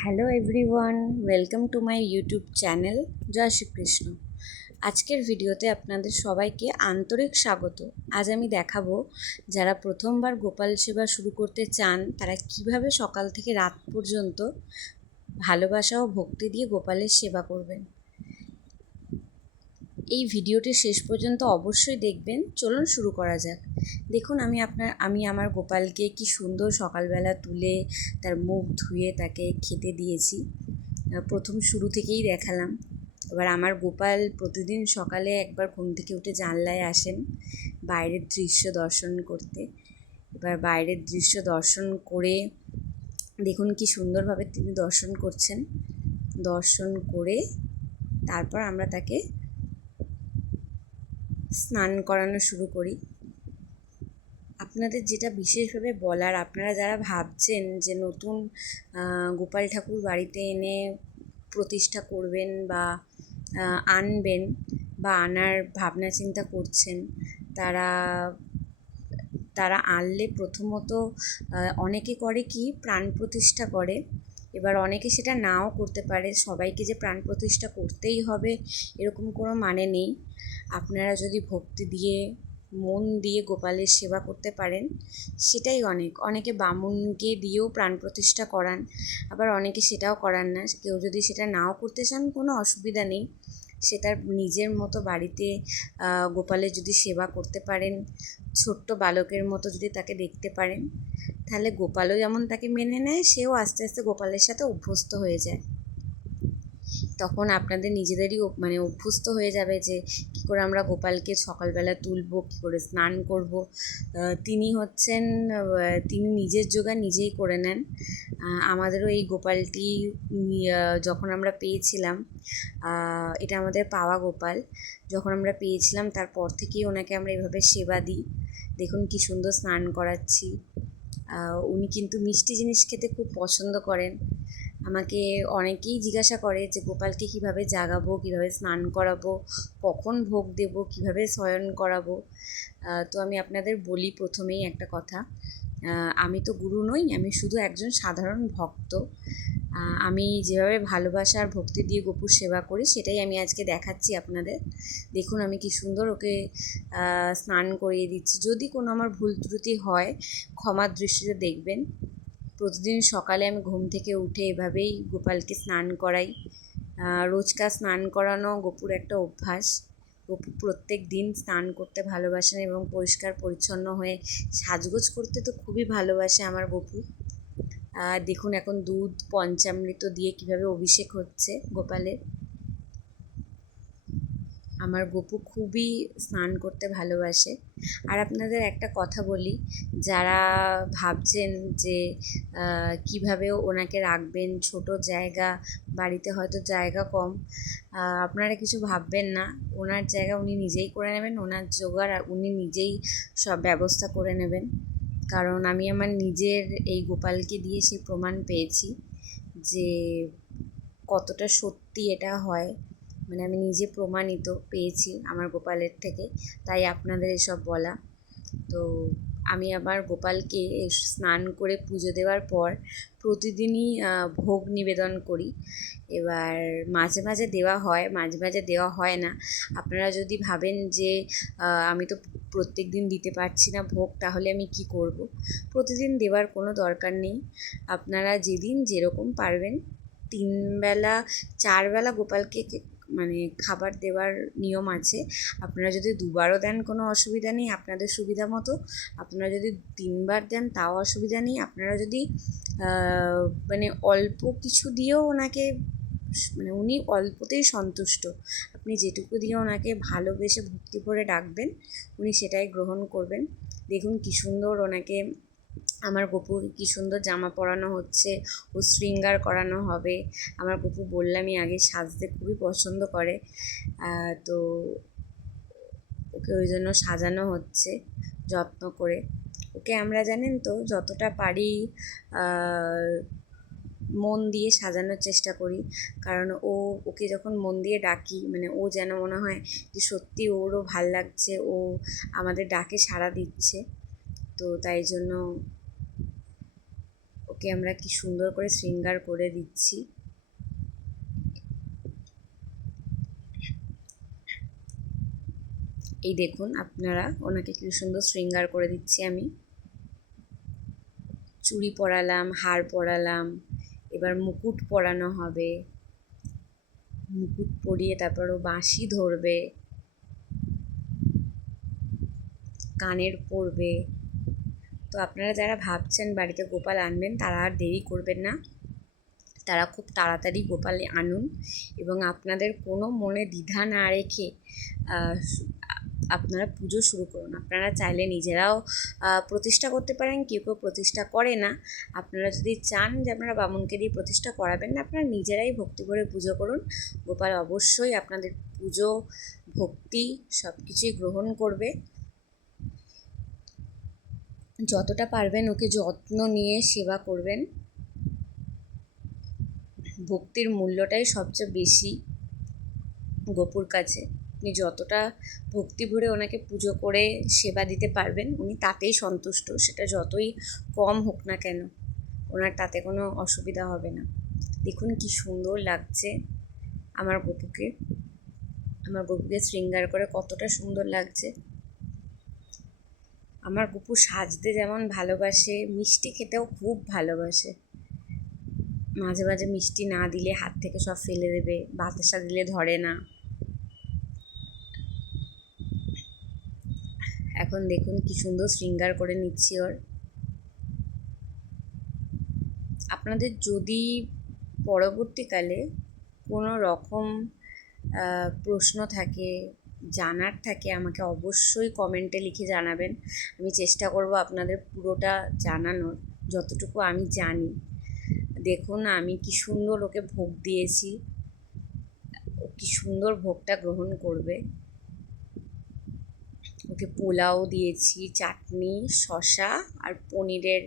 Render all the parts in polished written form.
Hello everyone, welcome to my YouTube channel জয় শ্রীকৃষ্ণ। আজকের ভিডিওতে আপনাদের সবাইকে আন্তরিক স্বাগত। আজ আমি দেখাবো যারা প্রথমবার গোপাল সেবা শুরু করতে চান তারা কিভাবে সকাল থেকে রাত পর্যন্ত ভালোবাসা ও ভক্তি দিয়ে গোপালের সেবা করবেন। এই ভিডিওটি শেষ পর্যন্ত অবশ্যই দেখবেন। চলুন শুরু করা যাক। দেখুন আমি আমার গোপালকে কি সুন্দর সকালবেলা তুলে তার মুখ ধুয়ে তাকে খেতে দিয়েছি। প্রথম শুরু থেকেই দেখালাম। এবার আমার গোপাল প্রতিদিন সকালে একবার ঘুম থেকে উঠে জানলায় আসেন বাইরের দৃশ্য দর্শন করতে। এবার বাইরের দৃশ্য দর্শন করে দেখুন কি সুন্দরভাবে তিনি দর্শন করছেন। দর্শন করে তারপর আমরা তাকে স্নান করানো শুরু করি। আপনাদের যেটা বিশেষভাবে বলার, আপনারা যারা ভাবছেন যে নতুন গোপাল ঠাকুর বাড়িতে এনে প্রতিষ্ঠা করবেন বা আনবেন বা আনার ভাবনা চিন্তা করছেন, তারা তারা আনলে প্রথমত অনেকে করে কি প্রাণ প্রতিষ্ঠা করে। এবার অনেকে সেটা নাও করতে পারে। সবাইকে যে প্রাণ প্রতিষ্ঠা করতেই হবে এরকম কোনো মানে নেই। আপনারা যদি ভক্তি দিয়ে মন দিয়ে গোপালের সেবা করতে পারেন সেটাই অনেক। অনেকে বামুনকে দিয়েও প্রাণ প্রতিষ্ঠা করান, আবার অনেকে সেটাও করান না। কেউ যদি সেটা নাও করতে চান কোনো অসুবিধা নেই। সে তার নিজের মতো বাড়িতে গোপালের যদি সেবা করতে পারেন, ছোট্ট বালকের মতো যদি তাকে দেখতে পারেন, তাহলে গোপালও যেমন তাকে মেনে নেয়, সেও আস্তে আস্তে গোপালের সাথে অভ্যস্ত হয়ে যায়। তখন আপনাদের নিজেদেরই অভ্যস্ত হয়ে যাবে যে কী করে আমরা গোপালকে সকালবেলা তুলবো, কী করে স্নান করব। তিনি নিজের জোগাড় নিজেই করে নেন। আমাদেরও এই গোপালটি যখন আমরা পেয়েছিলাম, এটা আমাদের পাওয়া গোপাল। যখন আমরা পেয়েছিলাম তারপর থেকেই ওনাকে আমরা এভাবে সেবা দিই। দেখুন কি সুন্দর স্নান করাচ্ছি। উনি কিন্তু মিষ্টি জিনিস খেতে খুব পছন্দ করেন। আমাকে অনেকেই জিজ্ঞাসা করে যে গোপালকে কীভাবে জাগাবো, কীভাবে স্নান করাবো, কখন ভোগ দেবো, কীভাবে শয়ন করাবো। তো আমি আপনাদের বলি প্রথমেই একটা কথা, আমি তো গুরু নই, আমি শুধু একজন সাধারণ ভক্ত। আমি যেভাবে ভালোবাসা আর ভক্তি দিয়ে গপুর সেবা করি সেটাই আমি আজকে দেখাচ্ছি আপনাদের। দেখুন আমি কি সুন্দর ওকে স্নান করিয়ে দিচ্ছি। যদি কোনো আমার ভুল ত্রুটি হয় ক্ষমার দৃষ্টিতে দেখবেন। প্রতিদিন সকালে আমি ঘুম থেকে উঠে এভাবেই গোপালকে স্নান করাই। রোজকার স্নান করানো গপুর একটা অভ্যাস। গপু প্রত্যেক দিন স্নান করতে ভালোবাসেন এবং পরিষ্কার পরিচ্ছন্ন হয়ে সাজগোজ করতে তো খুবই ভালোবাসে আমার গপু। দেখুন এখন দুধ পঞ্চামৃত দিয়ে কিভাবে অভিষেক হচ্ছে গোপালের। আমার গপু খুবই স্নান করতে ভালোবাসে। আর আপনাদের একটা কথা বলি, যারা ভাবছেন যে কীভাবে ওনাকে রাখবেন, ছোট জায়গা, বাড়িতে হয়তো জায়গা কম, আপনারা কিছু ভাববেন না। ওনার জায়গা উনি নিজেই করে নেবেন, ওনার জোগাড় উনি নিজেই সব ব্যবস্থা করে নেবেন। কারণ আমি আমার নিজের এই গোপালকে দিয়ে সেই প্রমাণ পেয়েছি যে কতটা সত্যি এটা হয়। আমি নিজে প্রমাণিত পেয়েছি আমার গোপালের থেকে, তাই আপনাদের এসব বলা। তো আমি আমার গোপালকে স্নান করে পুজো দেওয়ার পর প্রতিদিনই ভোগ নিবেদন করি। এবার মাঝে মাঝে দেওয়া হয়, মাঝে মাঝে দেওয়া হয় না। আপনারা যদি ভাবেন যে আমি তো প্রত্যেক দিন দিতে পারছি না ভোগ, তাহলে আমি কি করব। প্রতিদিন দেওয়ার কোনো দরকার নেই। আপনারা যেদিন যেরকম পারবেন 3 বেলা 4 বেলা গোপালকে খাবার দেওয়ার নিয়ম আছে। আপনারা যদি 2 বারও দেন কোনো অসুবিধা নেই, আপনাদের সুবিধা মতো। আপনারা যদি 3 বার দেন তাও অসুবিধা নেই। আপনারা যদি অল্প কিছু দিয়েও ওনাকে উনি অল্পতেই সন্তুষ্ট। আপনি যেটুকু দিয়ে ওনাকে ভালোবেসে ভক্তি করে ডাকবেন উনি সেটাই গ্রহণ করবেন। দেখুন কী সুন্দর ওনাকে, আমার গপুর কী সুন্দর জামা পরানো হচ্ছে, ও শৃঙ্গার করানো হবে। আমার গপু বললামই আগে সাজতে খুবই পছন্দ করে। তো ওকে ওই জন্য সাজানো হচ্ছে যত্ন করে। ওকে আমরা জানেন তো যতটা পারি মন দিয়ে সাজানোর চেষ্টা করি। কারণ ওকে যখন মন দিয়ে ডাকি ও যেন মনে হয় যে সত্যি ওরও ভাল লাগছে, ও আমাদের ডাকে সাড়া দিচ্ছে। তো তাই জন্য ওকে আমরা কি সুন্দর করে শৃঙ্গার করে দিচ্ছি। এই দেখুন আপনারা, ওনাকে কি সুন্দর শৃঙ্গার করে দিচ্ছি আমি। চুড়ি পরালাম, হার পরালাম, এবার মুকুট পরানো হবে। মুকুট পরিয়ে তারপর ও বাঁশি ধরবে, কানের পরবে। তো আপনারা যারা ভাবছেন বাড়িতে গোপাল আনবেন তারা আর দেরি করবেন না, তারা খুব তাড়াতাড়ি গোপাল আনুন এবং আপনাদের কোনো মনে দ্বিধা না রেখে আপনারা পুজো শুরু করুন। আপনারা চাইলে নিজেরাও প্রতিষ্ঠা করতে পারেন, কেউ কেউ প্রতিষ্ঠা করে না। আপনারা যদি চান যে আপনারা বামুনকে দিয়ে প্রতিষ্ঠা করাবেন না, আপনারা নিজেরাই ভক্তি করে পুজো করুন। গোপাল অবশ্যই আপনাদের পুজো, ভক্তি সব কিছুই গ্রহণ করবে। যতটা পারবেন ওকে যত্ন নিয়ে সেবা করবেন। ভক্তির মূল্যটাই সবচেয়ে বেশি গোপুর কাছে। আপনি যতটা ভক্তি ভরে ওনাকে পুজো করে সেবা দিতে পারবেন উনি তাতেই সন্তুষ্ট, সেটা যতই কম হোক না কেন ওনার তাতে কোনো অসুবিধা হবে না। দেখুন কি সুন্দর লাগছে আমার গপুকে, আমার গপুকে শৃঙ্গার করে কতটা সুন্দর লাগছে। আমার গপু সাজতে যেমন ভালোবাসে, মিষ্টি খেতেও খুব ভালোবাসে। মাঝে মাঝে মিষ্টি না দিলে হাত থেকে সব ফেলে দেবে, বাতাসা দিলে ধরে না। এখন দেখুন কি সুন্দর শৃঙ্গার করে নিচ্ছি ওর। আপনাদের যদি পরবর্তীকালে কোনো রকম প্রশ্ন থাকে, জানার থাকে, আমাকে অবশ্যই কমেন্টে লিখে জানাবেন। আমি চেষ্টা করব আপনাদের পুরোটা জানানোর, যতটুকু আমি জানি। দেখুন আমি কি সুন্দর ওকে ভোগ দিয়েছি, ও কি সুন্দর ভোগটা গ্রহণ করবে। ওকে পোলাও দিয়েছি, চাটনি, শসা আর পনিরের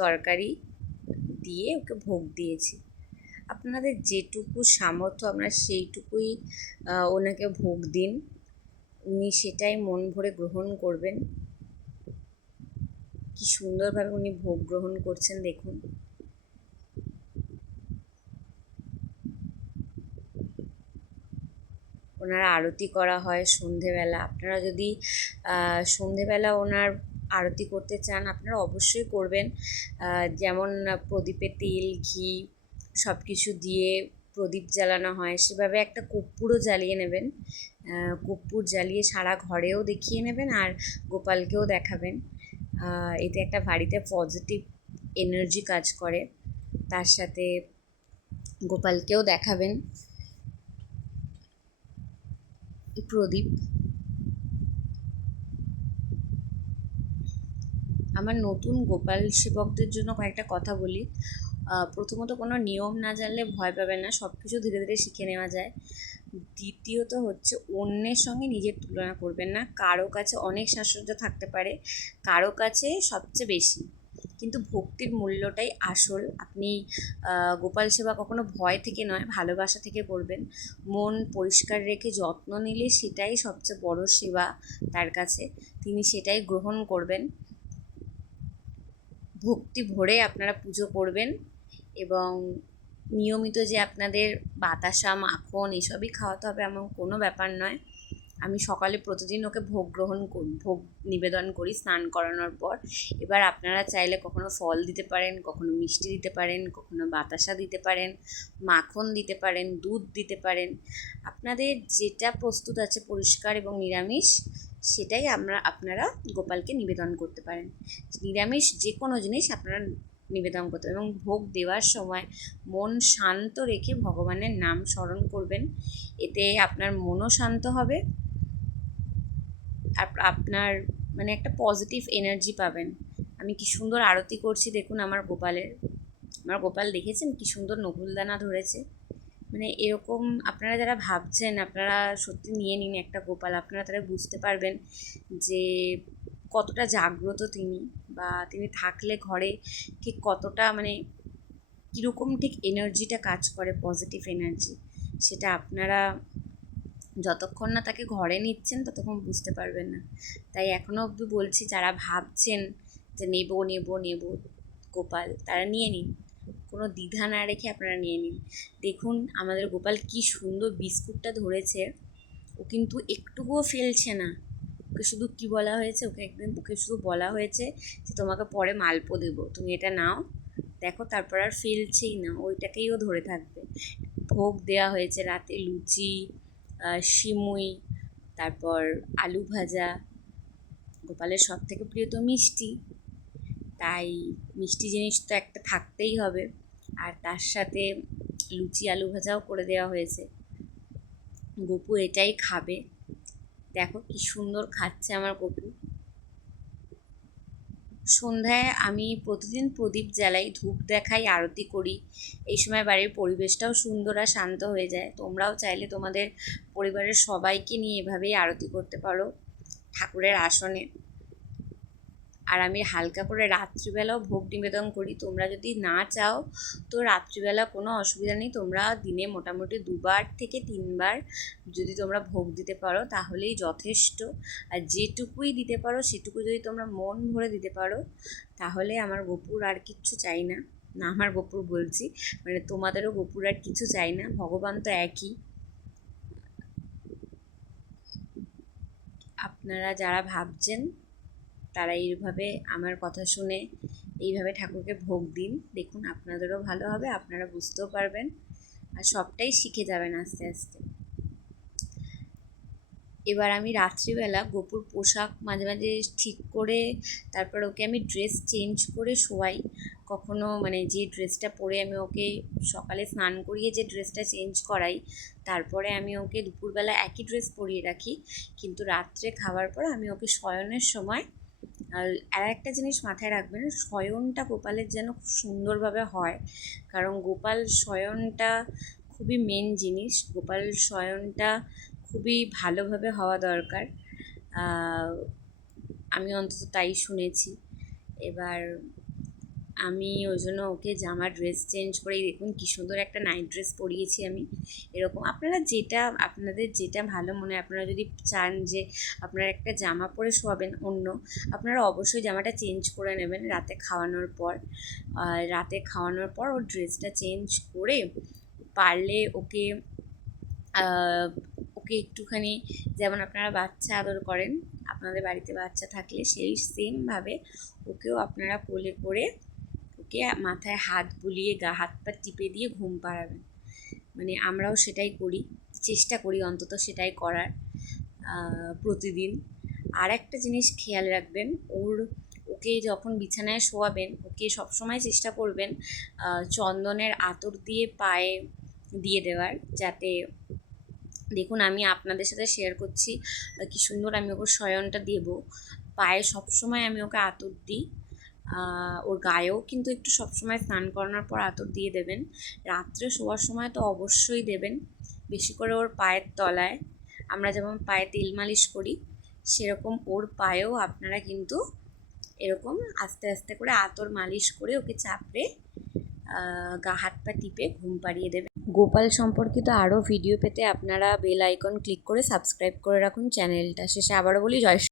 তরকারি দিয়ে ওকে ভোগ দিয়েছি। আপনাদের যেটুকু সামর্থ্য আপনারা সেইটুকুই ওনাকে ভোগ দিন, উনি সেটাই মন ভরে গ্রহণ করবেন। কি সুন্দরভাবে উনি ভোগ গ্রহণ করছেন দেখুন। ওনার আরতি করা হয় সন্ধেবেলা। আপনারা যদি সন্ধেবেলা ওনার আরতি করতে চান আপনারা অবশ্যই করবেন। যেমন প্রদীপে তেল, ঘি সব কিছু দিয়ে প্রদীপ জ্বালানো হয়, সেভাবে একটা কর্পূরও জ্বালিয়ে নেবেন। কর্পূর জ্বালিয়ে সারা ঘরেও দেখিয়ে নেবেন আর গোপালকেও দেখাবেন। এতে একটা বাড়িতে পজিটিভ এনার্জি কাজ করে। তার সাথে গোপালকেও দেখাবেন প্রদীপ। আমার নতুন গোপাল সেবকদের জন্য কয়েকটা কথা বলি। প্রথমত কোনো নিয়ম না জানলে ভয় পাবেন না, সব কিছু ধীরে ধীরে শিখে নেওয়া যায়। দ্বিতীয়ত হচ্ছে অন্যের সঙ্গে নিজের তুলনা করবেন না। কারো কাছে অনেক সাহচর্য থাকতে পারে, কারো কাছে সবচেয়ে বেশি, কিন্তু ভক্তির মূল্যটাই আসল। আপনি গোপাল সেবা কখনো ভয় থেকে নয়, ভালোবাসা থেকে করবেন। মন পরিষ্কার রেখে যত্ন নিলে সেটাই সবচেয়ে বড় সেবা তার কাছে, তিনি সেটাই গ্রহণ করবেন। ভক্তি ভরে আপনারা পুজো করবেন এবং নিয়মিত যে আপনাদের বাতাসা, মাখন এসবই খাওয়াতে হবে এমন কোনো ব্যাপার নয়। আমি সকালে প্রতিদিন ওকে ভোগ নিবেদন করি স্নান করানোর পর। এবার আপনারা চাইলে কখনো ফল দিতে পারেন, কখনো মিষ্টি দিতে পারেন, কখনো বাতাসা দিতে পারেন, মাখন দিতে পারেন, দুধ দিতে পারেন। আপনাদের যেটা প্রস্তুত আছে পরিষ্কার এবং নিরামিষ সেটাই আপনারা গোপালকে নিবেদন করতে পারেন। নিরামিষ যে কোনো জিনিস আপনারা নিবেদন করতে এবং ভোগ দেওয়ার সময় মন শান্ত রেখে ভগবানের নাম স্মরণ করবেন। এতে আপনার মনও শান্ত হবে, আপনার মানে একটা পজিটিভ এনার্জি পাবেন। আমি কি সুন্দর আরতি করছি দেখুন আমার গোপালের। আমার গোপাল দেখেছেন কি সুন্দর নকুলদানা ধরেছে। মানে এরকম আপনারা যারা ভাবছেন আপনারা সত্যি নিয়ে নিন একটা গোপাল, আপনারা তারা বুঝতে পারবেন যে কতটা জাগ্রত তিনি, বা তিনি থাকলে ঘরে ঠিক কতটা মানে কীরকম ঠিক এনার্জিটা কাজ করে, পজিটিভ এনার্জি। সেটা আপনারা যতক্ষণ না তাকে ঘরে নিচ্ছেন ততক্ষণ বুঝতে পারবেন না। তাই এখনও অবধি বলছি, যারা ভাবছেন যে নেব, গোপাল, তারা নিয়ে নিন, কোনো দ্বিধা না রেখে আপনারা নিয়ে নিন। দেখুন আমাদের গোপাল কি সুন্দর বিস্কুটটা ধরেছে, ও কিন্তু একটুকুও ফেলছে না। ওকে শুধু কি বলা হয়েছে, ওকে শুধু বলা হয়েছে যে তোমাকে পরে মালপো দেবো, তুমি এটা নাও। দেখো তারপর আর ফেলছেই না, ওইটাকেই ও ধরে থাকবে। ভোগ দেওয়া হয়েছে রাতে, লুচি, সিমুই, তারপর আলু ভাজা। গোপালের সব থেকে প্রিয় তো মিষ্টি, তাই মিষ্টি জিনিস তো একটা থাকতেই হবে। আর তার সাথে লুচি আলু ভাজাও করে দেওয়া হয়েছে। গপু এটাই খাবে। দেখো কি সুন্দর খাচ্ছে আমার গপু। সন্ধ্যায় আমি প্রতিদিন প্রদীপ জ্বালাই, ধূপ দেখাই, আরতি করি। এই সময় বাড়ির পরিবেশটাও সুন্দর আর শান্ত হয়ে যায়। তোমরাও চাইলে তোমাদের পরিবারের সবাইকে নিয়ে এভাবেই আরতি করতে পারো ঠাকুরের আসনে। আর আমি হালকা করে রাত্রিবেলাও ভোগ নিবেদন করি। তোমরা যদি না চাও তো রাত্রিবেলা কোনো অসুবিধা নেই, তোমরা দিনে মোটামুটি 2বার থেকে 3বার যদি তোমরা ভোগ দিতে পারো তাহলেই যথেষ্ট। আর যেটুকুই দিতে পারো সেটুকু যদি তোমরা মন ভরে দিতে পারো, তাহলে আমার গপুর আর কিচ্ছু চাই না। না আমার গপুর বলছি, মানে তোমাদেরও গপুর আর কিছু চাই না, ভগবান তো একই। আপনারা যারা ভাবছেন তারা এইভাবে আমার কথা শুনে এইভাবে ঠাকুরকে ভোগ দিন, দেখুন আপনাদেরও ভালো হবে, আপনারা বুঝতেও পারবেন আর সবটাই শিখে যাবেন আস্তে আস্তে। এবার আমি রাত্রিবেলা গপুর পোশাক মাঝে মাঝে ঠিক করে তারপর ওকে আমি ড্রেস চেঞ্জ করে শোয়াই। কখনো মানে যে ড্রেসটা পরে আমি ওকে সকালে স্নান করিয়ে যে ড্রেসটা চেঞ্জ করাই, তারপরে আমি ওকে দুপুরবেলা একই ড্রেস পরিয়ে রাখি। কিন্তু রাত্রে খাওয়ার পর আমি ওকে শয়নের সময়, আর একটা জিনিস মাথায় রাখবেন, শয়নটা গোপালের যেন খুব সুন্দরভাবে হয়, কারণ গোপাল শয়নটা খুবই মেন জিনিস। গোপাল শয়নটা খুবই ভালোভাবে হওয়া দরকার, আমি অন্তত তাই শুনেছি। এবার আমি ওই জন্য ওকে জামা ড্রেস চেঞ্জ করেই, দেখুন কী সুন্দর একটা নাইট ড্রেস পরিয়েছি আমি। এরকম আপনারা আপনাদের যেটা ভালো মনে হয়, আপনারা যদি চান যে আপনারা একটা জামা পরে শোয়াবেন অন্য, আপনারা অবশ্যই জামাটা চেঞ্জ করে নেবেন রাতে খাওয়ানোর পর। রাতে খাওয়ানোর পর ওর ড্রেসটা চেঞ্জ করে পারলে ওকে ওকে একটুখানি, যেমন আপনারা বাচ্চা আদর করেন, আপনাদের বাড়িতে বাচ্চা থাকলে সেই সেমভাবে ওকেও আপনারা কোলে করে ওকে মাথায় হাত বুলিয়ে হাত পা টিপে দিয়ে ঘুম পাড়াবেন। মানে আমরাও সেটাই করি, চেষ্টা করি অন্তত সেটাই করার প্রতিদিন। আর একটা জিনিস খেয়াল রাখবেন, ওকে যখন বিছানায় শোয়াবেন ওকে সবসময় চেষ্টা করবেন চন্দনের আতর দিয়ে পায়ে দিয়ে দেওয়ার, যাতে, দেখুন আমি আপনাদের সাথে শেয়ার করছি কি সুন্দর আমি ওকে শয়নটা দেবো। পায়ে সবসময় আমি ওকে আতর দিই, ওর গায়েও কিন্তু একটু সবসময় স্নান করানোর পর আতর দিয়ে দেবেন। রাত্রে শোয়ার সময় তো অবশ্যই দেবেন, বেশি করে ওর পায়ের তলায়। আমরা যেমন পায়ে তেল মালিশ করি, সেরকম ওর পায়েও আপনারা কিন্তু এরকম আস্তে আস্তে করে আতর মালিশ করে ওকে চাপড়ে হাত পা টিপে ঘুম পাড়িয়ে দেবে। গোপাল সম্পর্কিত আরও ভিডিও পেতে আপনারা বেল আইকন ক্লিক করে সাবস্ক্রাইব করে রাখুন চ্যানেলটা। শেষে আবারও বলি জয়